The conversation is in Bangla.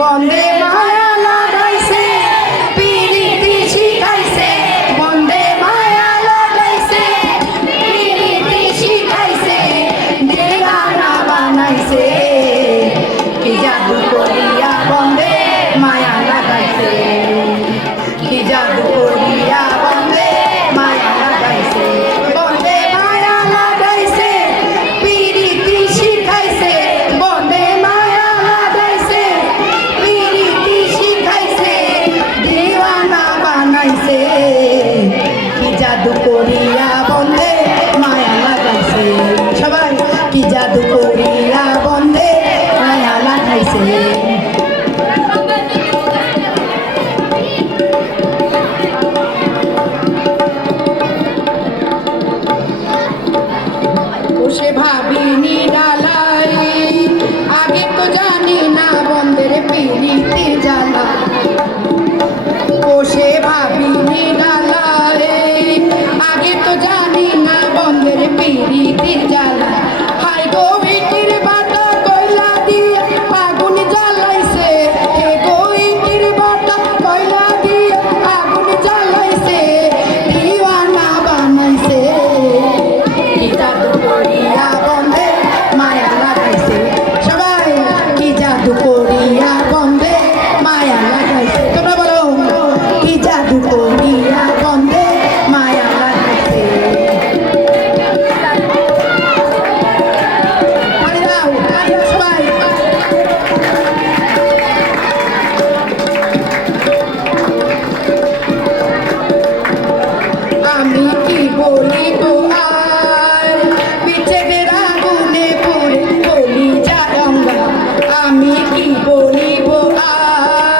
বন্দে মায়া লাগাইছে পিরিতি শিখাইছে বন্দে মায়া লাগাইছে পিরিতি শিখাইছে দেগানা বানাইছে কি জাদু করিয়া বন্দে মায়া লাগাইছে কি জাদু করিয়া বন্দে মায়া লাগাইছে বন্দে মায়া লাগাইছে পিরিতি শিখাইছে বন্দে মায়া লাগাইছে পিরিতি শিখাইছে দিওয়ানা বানাইছে কি জাদু করিয়া বন্দে মায়া লাগাইছে সবাই কি জাদু করিয়া বন্দে মায়া লাগাইছে বসে ভাবিনি ডালাই আগে তো জানি না বন্দের পিরিতি জ্বালা বসে ভাবিনি ডালাই আগে তো জানি না বন্দের পিরিতি জ্বালা হাই গো ইটির বাটা কয়লা দিয়ে আগুন জ্বালাইছে হে গো ইটির বাটা কয়লা দিয়ে আগুন জ্বালাইছে দিওয়ানা বানাইছে কি জাদু করিয়া বন্দে মায়া লাগাইছে সবাই কি জাদু করিয়া বন্দে মায়া লাগাইছে তোমরা বলো কি জাদু করিয়া বন্দে মায়া লাগাইছে আরে দাও সবাই আমি কি বলিব আর বিচ্ছেদের আগুনে পুড়ে বলি যাঙ্গা আমি কি বলিব আর